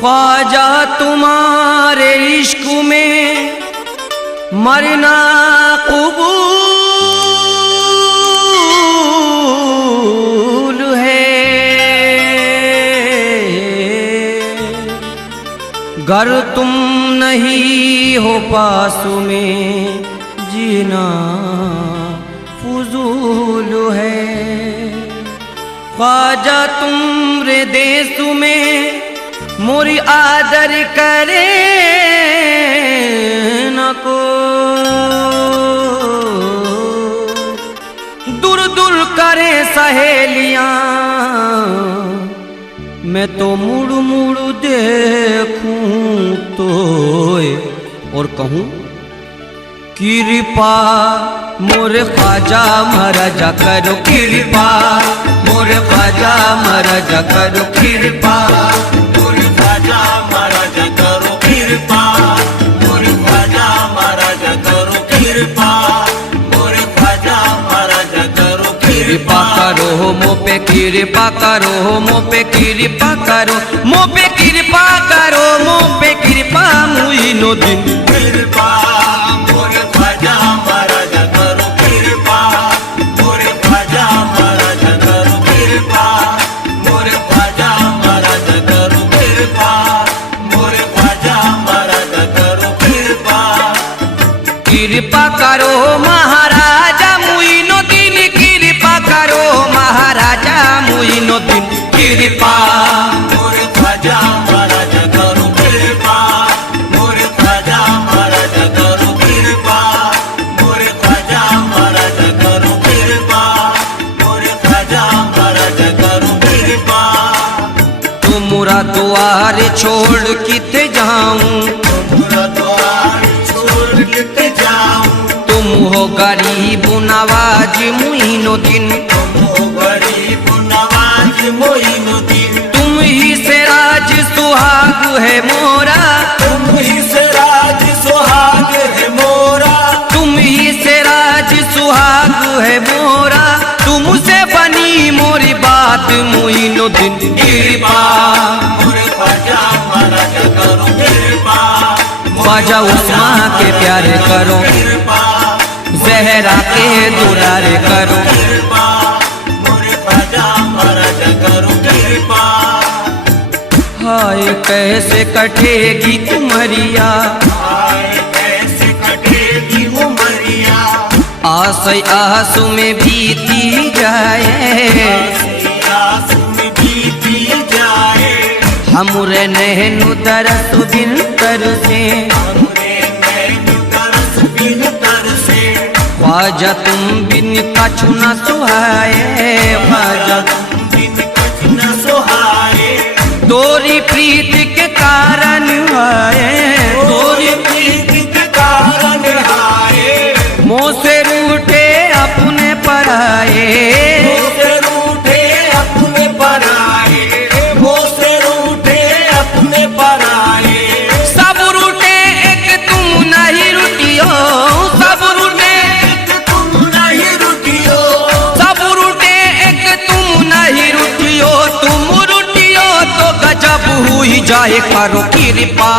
ख्वाजा तुम्हारे इश्क में मरना कबूल है, गर तुम नहीं हो पास में जीना फजूल है। ख्वाजा तुमरे देश में मोरी आदर करे न को, दूर दूर करे सहेलियां, मैं तो मुड़ मुड़ देखूं तो और कहूं कृपा मोरे ख्वाजा महाराजा करो कृपा, मोरे ख्वाजा महाराजा करो कृपा, मोरे ख्वाजा महाराजा करो कृपा, मोरे ख्वाजा महाराजा करो कृपा, मोरे ख्वाजा महाराजा करो कृपा करो मो पे कृपा करो, मो पे कृपा करो, मो पे कृपा करो, मो पे कृपा मुइनो दिन कृपा, मोरे ख्वाजा महाराजा करो कृपा, मोरे ख्वाजा महाराजा करो कृपा, मोरे ख्वाजा महाराजा करो कृपा, मोरे ख्वाजा महाराजा करो कृपा। कृपा करो महाराजा मुइनो दिन, कृपा करो महाराजा मुइनो दिन कृपा, मोरे ख्वाजा महाराजा करो कृपा, मोरे ख्वाजा महाराजा करो कृपा, मोरे ख्वाजा महाराजा करो कृपा, मोरे ख्वाजा महाराजा करो कृपा। तुमरा द्वार छोड़ किते जाऊं, तुमरा द्वार छोड़ के जाऊं, तुम हो गरीब नवाज मुइनो दिन, तुम हो गरीब नवाज मोइनुद्दीन, तुम ही से राज सुहाग है मोरा, तुम ही से राज सुहाग है मोरा, तुम ही से राज सुहाग है मोरा, तुमसे बनी मोरी बात मुइनो दिन कृपा, मोरे ख्वाजा महाराजा करो कृपा, ख्वाजा उस्मा के प्यारे करो, कृपा, जहरा के दुलारे करो, कृपा, मोरे ख्वाजा महाराजा करो कृपा। हाय कैसे कटेगी उमरिया, आए कैसे कटेगी उमरिया, आस आंसू में बीती जाए, आंसू में बीती जाए, हमरे नैनु दरस बिन तरसे, हमरे नैन तरस बिन तरसे, ख्वाजा तुम बिन कछु न सुहाए, ख्वाजा बिन कछ न सुहाए, तोरी प्रीत के कारण आए, तोरी प्रीत के कारण आए, मोह से रूठे अपने पराए, मोसे रूठे अपने पराए, मोसे रूठे अपने पराए, सब रूठे एक तुम नहीं रुटियो, सब रूठे तुम नहीं रुकियो, सब रूठे एक तुम नहीं रुटियो, तुम रुटियो तो गजब हुई जाए करो कृपा,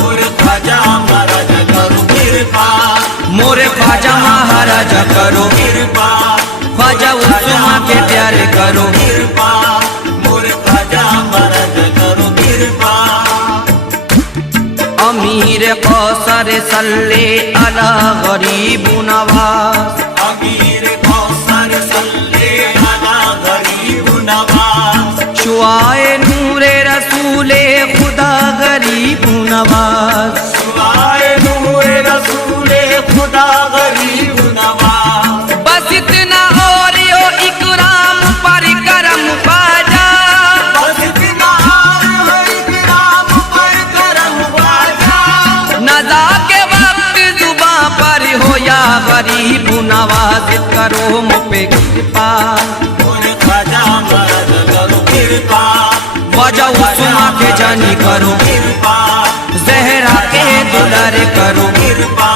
मोरे ख्वाजा महाराजा करो कृपा, मोरे ख्वाजा महाराजा करो, कृपा, ख्वाजा उस्मा के प्यारे करो, कृपा, मोरे ख्वाजा महाराजा करो कृपा। अमीर कौसर सल्ले अला गरीब नवाज, अमीर कौसर सल्ले अला गरीब नवाज, शुआए नूरे रसूले खुदा गरीब नवाज, शुआए नूरे रसूले खुदा गरीब नवाज, बस इतना और यो इकराम पर करम ख्वाजा, बस इतना और इकराम पर करम ख्वाजा, नज़ा के वक्त जुबां पर हो या गरीब नवाज। नवाजिश करो मुझ पे कृपा। मोरे ख्वाजा महाराज करो कृपा। ख्वाजा उस्मा के जानी करो कृपा। जहरा के दुलारे करो कृपा।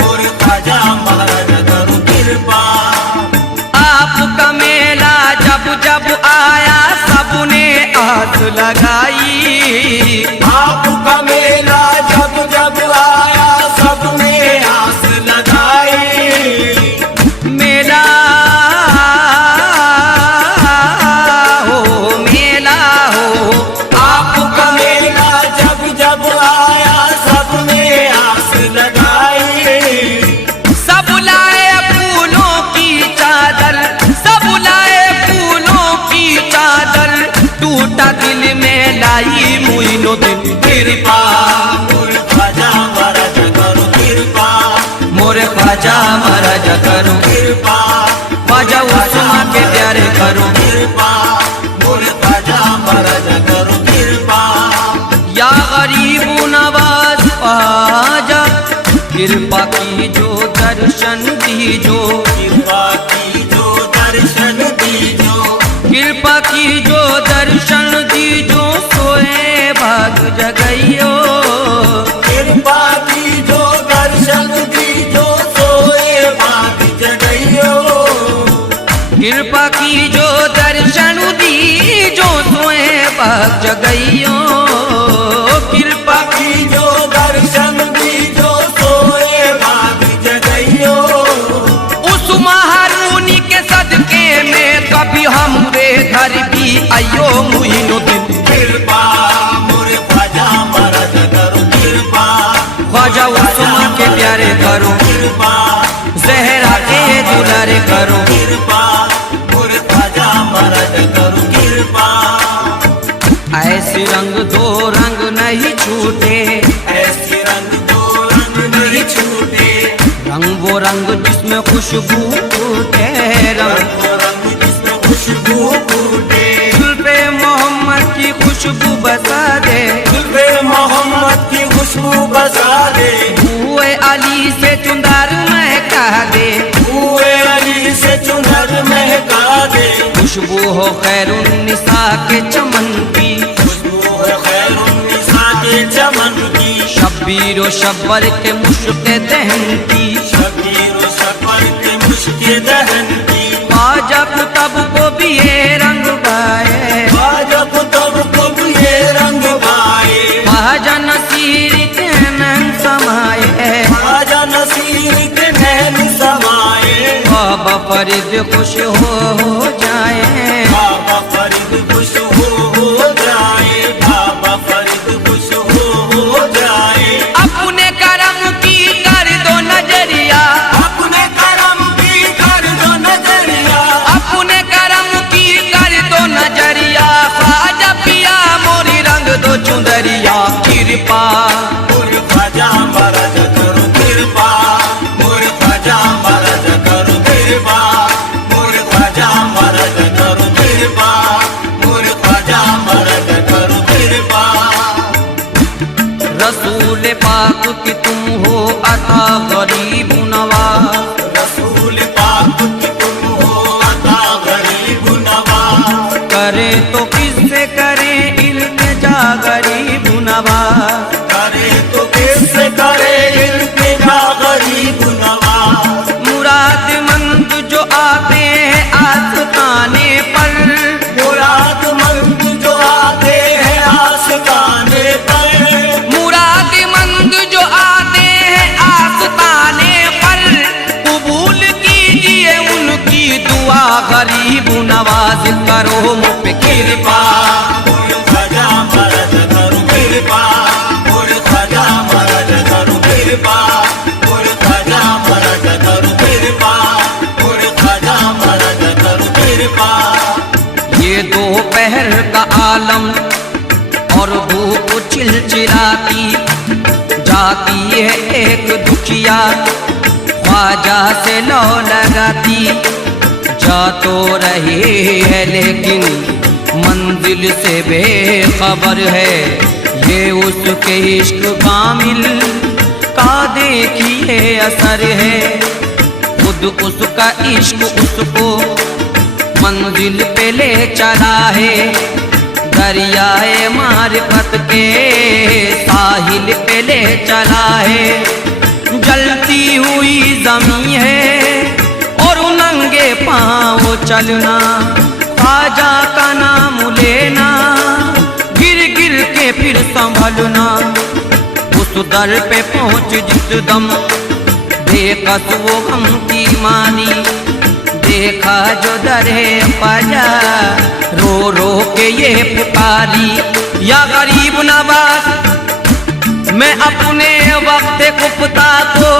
मोरे ख्वाजा महाराज करो कृपा। आपका मेला जब जब आया सबने आस लगाई। आपका मेला जब जब आया सबने आस लगाई। मेला हो मेला हो आपका मेला जब जब आया सबने आस लगाई। सब लाए फूलों की चादर, सब लाए फूलों की चादर, टूटा दिल में लाई मुइनुद्दीन कृपा। मोरे ख्वाजा महाराज करो कृपा। मोरे ख्वाजा महाराज करो कृपा। ख्वाजा उस्मा के प्यारे करो कृपा। मोरे ख्वाजा महाराज करो कृपा। या गरीब नवाज ख्वाजा कृपा की जो दर्शन दीजो। कृपा की जो दर्शन दीजो। कृपा की जो दर्शन दीजो सोए भाग जगइयो। कृपा की जो दर्शन दीजो सोए भाग जगइयो। कृपा की जो दर्शन दीजो सोए भाग जगइयो। कृपा की जो दर्शन दीजो सोए भाग जगइयो। उस महारूनी के सदके में कभी हमरे घर भी आयो मुइनुद्दीन कृपा। मोरे ख्वाजा महाराज करो कृपा। ख्वाजा उस्मा के प्यारे करो कृपा। जहरा के दुलारे करो कृपा। मोरे ख्वाजा महाराज करो कृपा। ऐसे रंग दो रंग नहीं छूटे। ऐसे रंग दो रंग नहीं छूटे। रंग वो रंग जिसमें खुशबू फूटे। रंग रंग जिसमें खुशबू फूटे। जुल्फे मोहम्मद की खुशबू बसा दे। जुल्फे मोहम्मद की खुशबू बसा दे। हुए अली से चुंदर महका दे। हुए अली से चुनर महका दे। खुशबू हो खैरुन्निसा के चमन की। खुशबू है खैरुन्निसा के चमन की। शब्बीर व शब्बर के मुश्क दहन की। शबीर व शब्बर के मुश्क दहन की। ख्वाजा कुतब को भी ये रंग भाए। ख्वाजा कुतुब को भी ये रंग भाए। ख्वाजा नसीर के नैन समाए। ख्वाजा नसीर के नैन समाए। बाबा फरीद खुश हो जाए। बाबा फरीद खुश हो जाए। बाबा फरीद खुश हो जाए। अपने करम की कर दो नजरिया। अपने करम की कर दो नजरिया। अपने करम की कर दो नजरिया। ख्वाजा पिया मोरी रंग दो चुंदरिया कृपा। मोरे ख्वाजा महाराज करो कृपा। मोरे ख्वाजा महाराज करो कृपा। मोरे ख्वाजा महाराज करो कृपा। मोरे ख्वाजा महाराज करो कृपा। रसूल पाक की तुम हो अता गरीब नवाज। रसूल पाक की तुम हो अता गरीब नवाज। करे तो किससे करे इल्तिजा गरीब नवाज। करे तो किससे करे इल्तिजा गरीब नवाज। मुरादमंद जो आते हैं आस्ताने पर। मुरादमंद जो आते हैं आस्ताने पर। मुरादमंद जो आते हैं आस्ताने पर। कबूल कीजिए उनकी दुआ गरीब नवाज करो मुझ पे कृपा। मोरे ख्वाजा महाराज करो कृपा। मोरे ख्वाजा महाराज करो कृपा। मोरे ख्वाजा महाराज करो कृपा। मोरे ख्वाजा महाराज करो कृपा। ये दोपहर का आलम और धूप चिलचिलाती जाती है एक दुखिया। ख्वाजा से लौ लगाती जा तो रही है लेकिन मंजिल से बेखबर है। ये उसके इश्क कामिल का देखिए असर है। खुद खुद उसका इश्क उसको मंजिल पे ले चला है। दरियाए मारिफत के साहिल पे ले चला है। जलती हुई जमीन है और नंगे पाँव चलना, ख्वाजा का नाम लेना, गिर गिर के फिर संभलना। उस दर पे पहुँच जिस दम बेकस वो गम की मानी, देखा जो दरे ख्वाजा रो रो के ये पुकारी, या गरीब नवाज मैं अपने वक्त गुप्ता को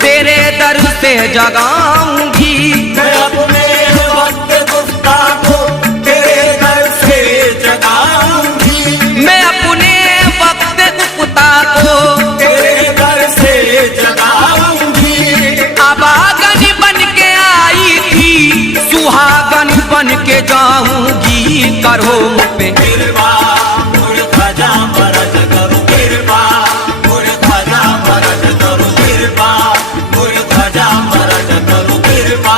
तेरे दर से जगाऊंगी। मैं अपने वक्त गुफ्ता को तेरे दर से जगाऊंगी। मैं अपने वक्त गुप्ता को तेरे दर से जगाऊंगी। अबागन बन के आई थी, सुहागन बन के जाऊंगी। करो मुझ पे कृपा मुझ ख्वाजा मरद करो कृपा, मुझ ख्वाजा मरद करो कृपा, मुझ ख्वाजा मरद करो कृपा,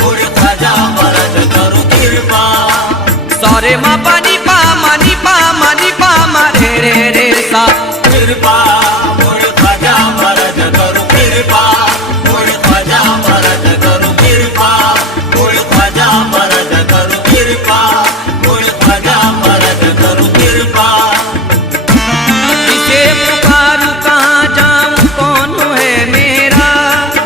मुझ ख्वाजा मरद करो कृपा। सारे मा पानी पा मानी पा मानी पा मा रे रे रे सा। कृपा मुझ ख्वाजा मरद करो कृपा, मुझ ख्वाजा मरद करो कृपा, मुझ ख्वाजा मरद करो कृपा, मुझ ख्वाजा मरद करो कृपा। किसे पुकारू कहाँ जाऊँ कौन है मेरा,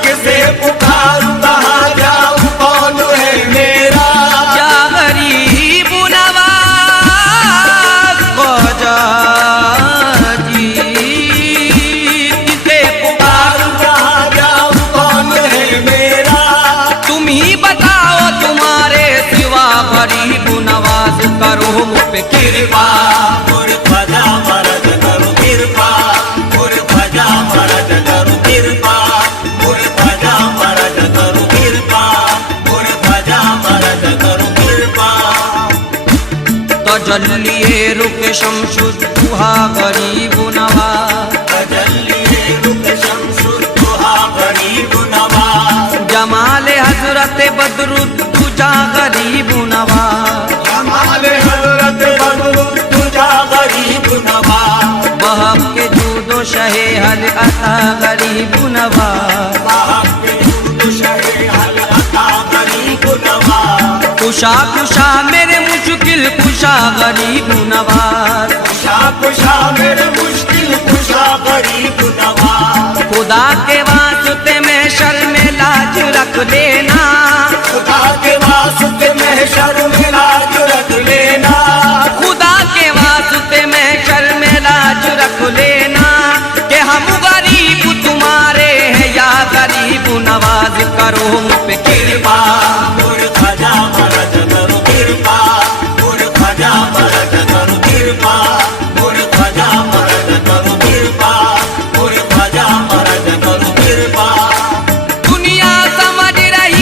किसे पुकारूं कहाँ जाऊं कौन है मेरा। या गरीब नवाज ख्वाजा जी। किसे पुकारूं पुकारूं कहाँ जाऊं कौन है मेरा। तुम ही बताओ तुम्हारे सिवा गरीब नवाज। करो मुझ पे कृपा मुझ ख्वाजा मरद करो कृपा, मुझ ख्वाजा मरद करो कृपा, मुझ ख्वाजा मरद करो कृपा, मुझ ख्वाजा मरद करो कृपा। तजल्लिए रुक शमशुद्दुहा गरीब नवाज। तजल्लिए रुक शमशुद्दुहा गरीब नवाज। जमाल हजरत बदरुद्दुजा गरीब नवाज। जमाल हजरत बदरुद्दुजा गरीब नवाज। बहक के जूदो शहे हल अता गरीब नवाज। साहब के दूध शहे हल अता गरीब नवाज। कुशा कुशा मेरे मुश्किल कुशा गरीब नवाज। कुशा कुशा मेरे मुश्किल कुशा गरीब नवाज। खुदा के वास्ते में शर्म लाज रख लेना, खुदा के वास्ते महशर में लाज रख लेना। खुदा के वास्ते में शर्म लाज रख लेना, कि हम गरीब तुम्हारे हैं या गरीब नवाज। करो मुझ पे कृपा मुझ ख्वाजा मरद करो कृपा, मुझ ख्वाजा मरद करो कृपा, मुझ ख्वाजा मरद करो कृपा, मुझ ख्वाजा मरद करो कृपा। दुनिया समझ रही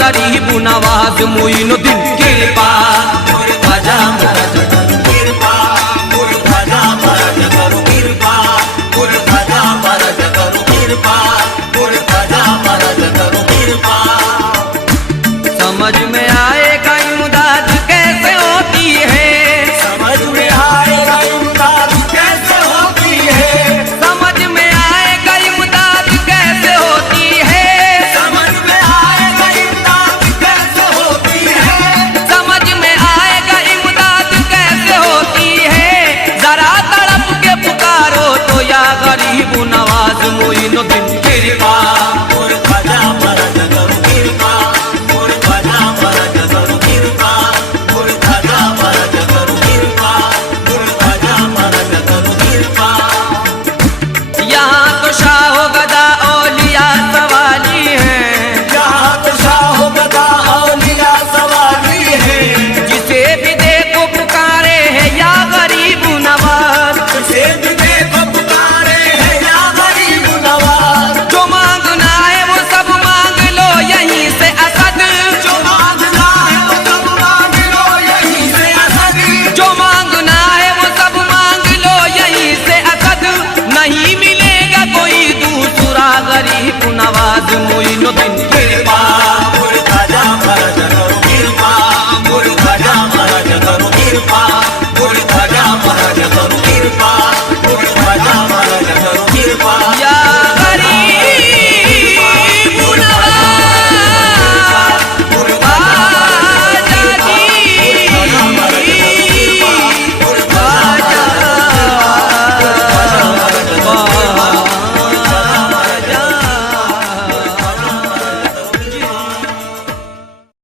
गरीब नवाज मोइनुद्दीन कृपा